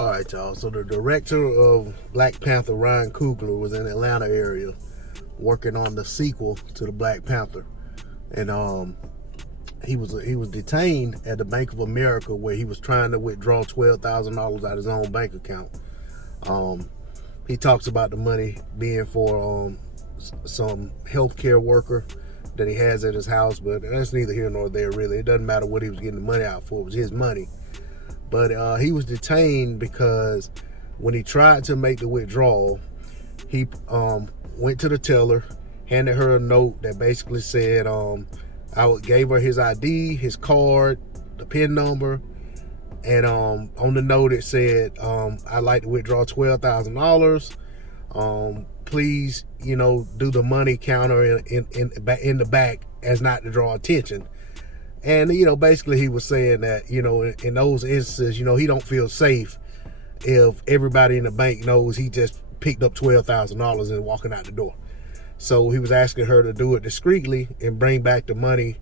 All right, y'all. So the director of Black Panther, Ryan Coogler, was in the Atlanta area working on the sequel to the Black Panther, and he was detained at the Bank of America where he was trying to withdraw $12,000 out of his own bank account. He talks about the money being for some healthcare worker that he has at his house, but that's neither here nor there, really. It doesn't matter what he was getting the money out for. It was his money. But he was detained because when he tried to make the withdrawal, he went to the teller, handed her a note that basically said, gave her his ID, his card, the PIN number, and on the note it said, I'd like to withdraw $12,000. Please, do the money counter in the back as not to draw attention. And, basically he was saying that, in those instances, he don't feel safe if everybody in the bank knows he just picked up $12,000 and walking out the door. So he was asking her to do it discreetly and bring back the money,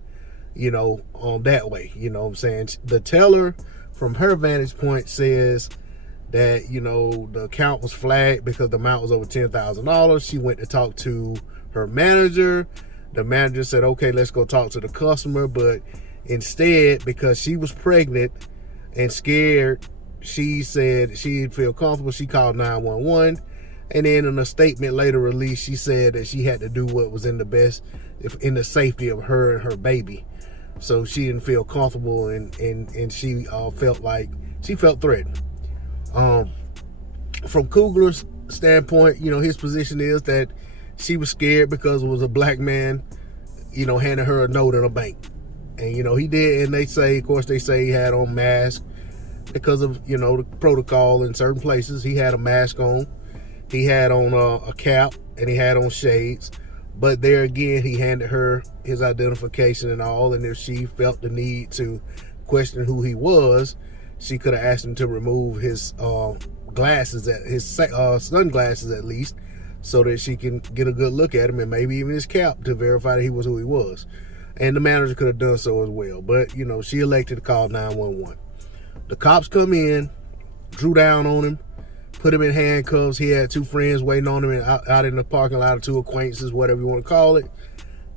that way. You know what I'm saying? The teller, from her vantage point, says that, the account was flagged because the amount was over $10,000. She went to talk to her manager. The manager said, okay, let's go talk to the customer. But instead, because she was pregnant and scared, she said she didn't feel comfortable. She called 911. And then in a statement later released, she said that she had to do what was in the safety of her and her baby. So she didn't feel comfortable, and she felt threatened. From Coogler's standpoint, his position is that she was scared because it was a black man, handing her a note in a bank. And, he did, and they say he had on mask because of, the protocol in certain places. He had a mask on. He had on a cap, and he had on shades. But there again, he handed her his identification and all, and if she felt the need to question who he was, she could have asked him to remove his sunglasses at least, so that she can get a good look at him, and maybe even his cap, to verify that he was who he was. And the manager could have done so as well. But, she elected to call 911. The cops come in, drew down on him, put him in handcuffs. He had two friends waiting on him out in the parking lot, or two acquaintances, whatever you want to call it.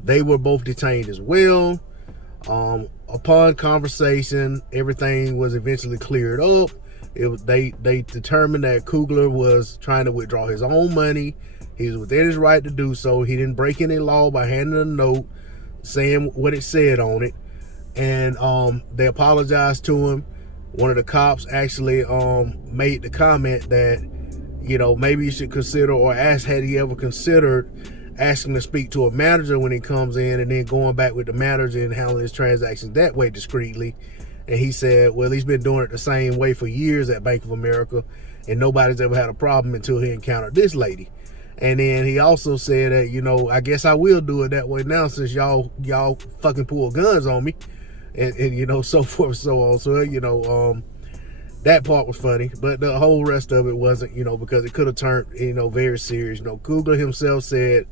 They were both detained as well. Upon conversation, everything was eventually cleared up. They determined that Coogler was trying to withdraw his own money. He was within his right to do so. He didn't break any law by handing a note saying what it said on it. And they apologized to him. One of the cops actually made the comment that, maybe you should consider, or ask, had he ever considered asking to speak to a manager when he comes in, and then going back with the manager and handling his transactions that way discreetly. And he said, well, he's been doing it the same way for years at Bank of America, and nobody's ever had a problem until he encountered this lady. And then he also said that, I guess I will do it that way now, since y'all fucking pull guns on me, and so forth and so on. So, that part was funny, but the whole rest of it wasn't, because it could have turned, very serious. Coogler himself said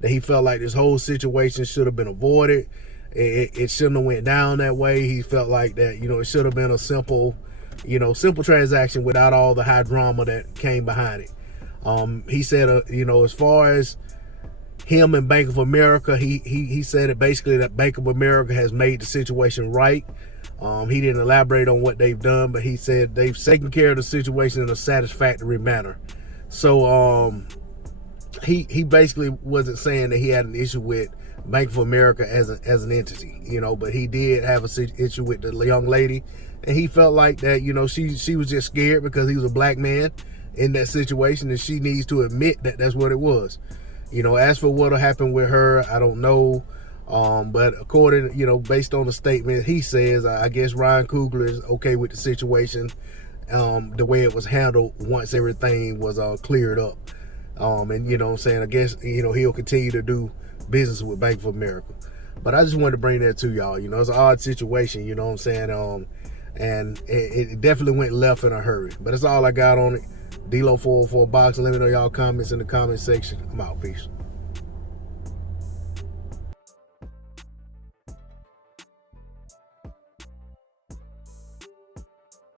that he felt like this whole situation should have been avoided. It shouldn't have went down that way. He felt like that, it should have been a simple transaction without all the high drama that came behind it. He said, as far as him and Bank of America, he said it basically that Bank of America has made the situation right. He didn't elaborate on what they've done, but he said they've taken care of the situation in a satisfactory manner. So he basically wasn't saying that he had an issue with Bank of America as an entity, but he did have an issue with the young lady, and he felt like that, she was just scared because he was a black man in that situation, and she needs to admit that that's what it was. As for what'll happen with her, I don't know. But according, based on the statement he says, I guess Ryan Coogler is okay with the situation, the way it was handled once everything was cleared up. And what I'm saying, I guess, he'll continue to do business with Bank of America. But I just wanted to bring that to y'all. It's an odd situation, what I'm saying? And it definitely went left in a hurry. But that's all I got on it. D-Lo 404 Box. Let me know y'all comments in the comment section. I'm out. Peace.